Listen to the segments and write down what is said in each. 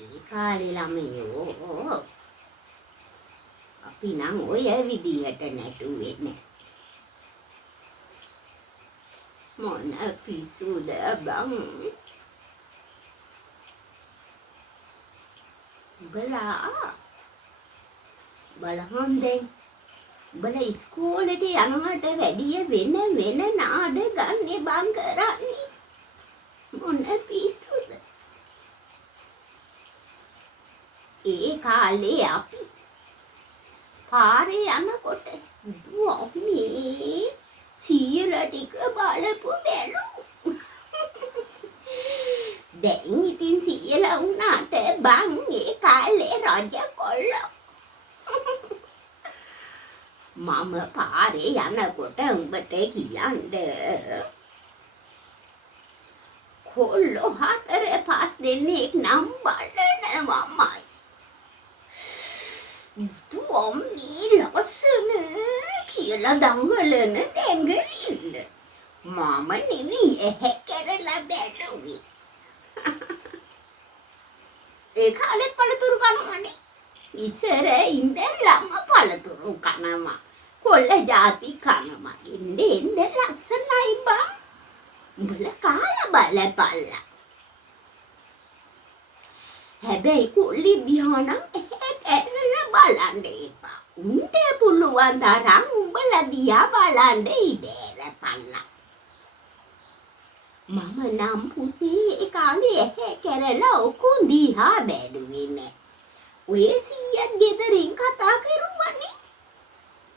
ඒ කාලේ ළමයෝ අපි නම් ඔය විදිහට නැටුවේ නෑ. මොන පිස්සුද බං? බලහන් දැන් උඹලා ඉස්කෝලේට යනවට වැඩිය වෙන නාඩගම් බං කරන්නේ. මොන පිස්සුද? ඒ කාලේ අපි පාරේ යනකොට දුවන්නේ සීයලා ටික බලපු බැලු. දැන් ඉතින් සීයලා වුණාට බං ඒ කාලේ රජ කොල්ලෝ. මම පාරේ යනකොට උඹට කියන්න කොල්ලෝ 4-5 දෙනෙක් නම් බලනවමයි. දුවන්නේ ලස්සන කියලා දඟලන තැඟලිල්ල මම නෙමෙයි ඇහැ කරලා බැලුවේ. ඒ කාලේ පළතුරු කනවනේ. ඉස්සර ඉඳලම පළතුරු කනවා. කොල්ල ಜಾති කනවා. එන්නේ ලස්සනයි බං. උඹලා කාලා බලපල්ලා. හැබැයි කොල්ලි දිහා නම් ඇරලා බලන්න එපා. උන්ට පුළුවන් තරම් උඹලා දිහා බලන්න ඉබේරපල්ලා. මම නම් පුතේ ඒ කාලේ ඇහැ කරලා ඔකුන් දිහා බැලුවේ නෑ. ඔය සීයන් ගෙදරින් කතා කරුවනේ.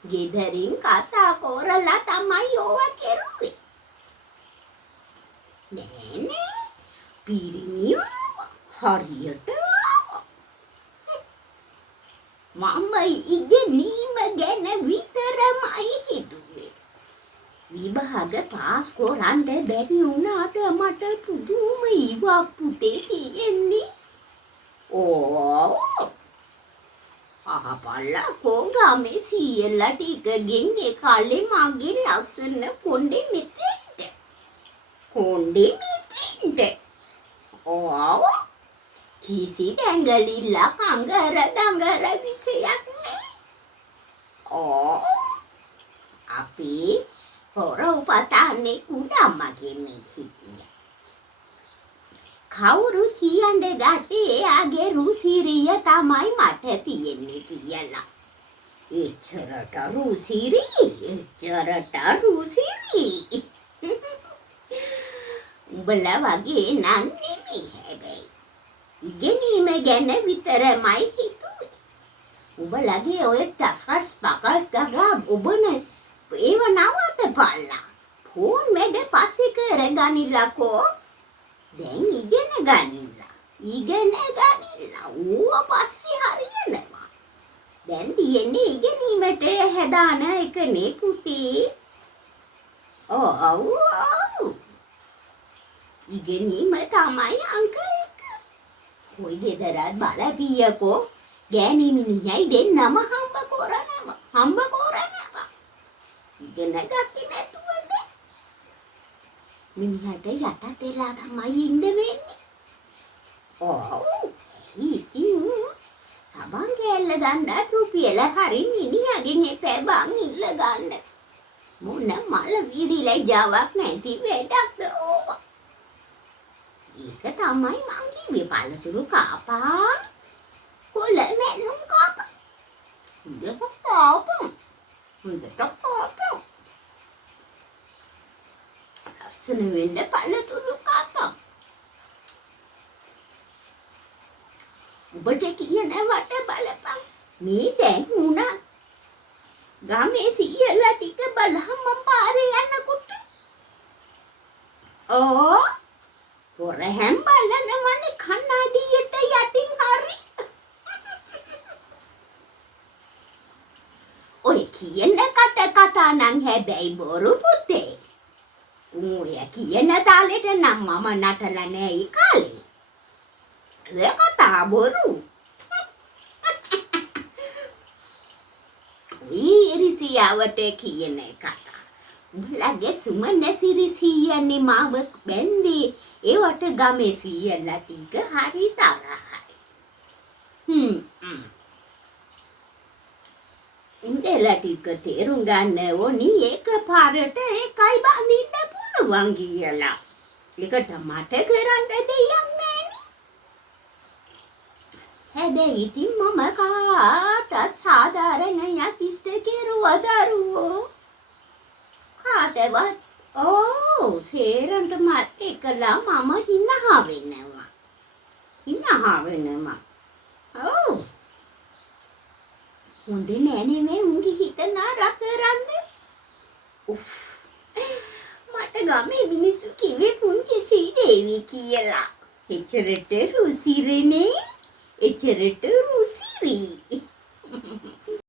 ගෙදරින් කතා කරලා තමයි ඕවා කරුවේ. නෑ පිරිමියෝ හරියට මම ඉගෙනීම ගැන විතරමයි හිතුවේ. විභාග පාස් කරන්න බැරි වුණාට මට පුදුම ඉවක් පුතේ තියෙන්නේ. අහපල්ලා කොගාමේ සීයලා ටිකගෙන් ඒ කාලේ මගේ ලස්සන කොණ්ඩේ මෙතෙන්ට. කිසි දැඟලිල්ල කංගර දඟර විසයක් නෑ. අපි හොරවපතාන්නේ කුඩම්මගේ මේ හිටිය. කවුරු කියන්න ගත්තේ එයාගේ රුසිරිය තමයි මට තියෙන්නේ කියලා. එච්චරට රුසිරි. උඹලා වගේ නම් නෙමෙයි හැබැයි. ඉගෙනීම ගැන විතරමයි හිතුවේ. උඹලගේ ඔය ටස්කස් පකස් ගගා ඔබන ඒව නවතපල්ලා. ෆෝන් මැඩ පස්සේ කරගනින්නකෝ. දැන් ඉගෙන ගනින්න. ඌව පස්සේ හරියනවා. දැන් තියෙන්නේ ඉගෙනීමට හැදාන එකනේ පුතේ. ඔව්. ඉගෙනීම තමයි අංක 1. කොයි ගෙදරත් බලපියකෝ ගෑණි මිනිහයි දෙන්නම හම්බ කරනවා. ඉගෙන ගත්තේ නැතුව බෑ. මිනිහට යටත් වෙලා තමයි ඉන්න වෙන්නේ. ඉතින් සබන් කෑල්ල ගන්න රුපියල හරි මිනිහගෙන් එපා බං ඉල්ල ගන්න. මොන මල වීරිලයි ජාවක් නැති වැඩක්ද ඕවා. ඒක තමයි මං කිව්වේ පළතුරු කාපා. කොළ මැල්ලුම් කාපා. හොඳට කාපා. ලස්සන වෙන්න පළතුරු කාපා. ඔබට කියනවට බලපන්. මේ දැන් උනා ගමේ සීයලා ටික බලහම පාරේ යනකොට. පොරහැම් බලනවනේ කන්නඩියට යටින් හරි. ඔය කියන කතා නම් හැබැයි බොරු පුතේ. ඔය කියන තාලෙට නම් මම නටලා නෑ ඒ කාලේ. ඒ කතා බොරු. ඉරිසියාවට කියන කතා. උඹලගේ සුමන සිරිසියන්නේ මාව බැන්දේ. ඒවට ගමේ සීයලා ටික හරි තරහයි. කියලා ටික තේරුම් ගන්න ඕනි එකපාරට ඒකයි බඳින්න පුළුවන් කියලා. ඒකට මට කරන්න දෙයක් නෑනේ. හැබැයි ඉතින් මම කාටත් සාධාරණ යතිස්ත කෙරුවා දරුවෝ. කාටවත් සේරන්ට මත් එකලා මම හිනහා වෙනවා. හොඳ නෑනේ මේ උන්ගේ හිත නරක කරන්නේ. මට ගමේ මිනිස්සු කිව්වේ පුංචි ශ්‍රී දේවී කියලා. එච්චරට රුසිරනේ. එච්චරට රුසිරි.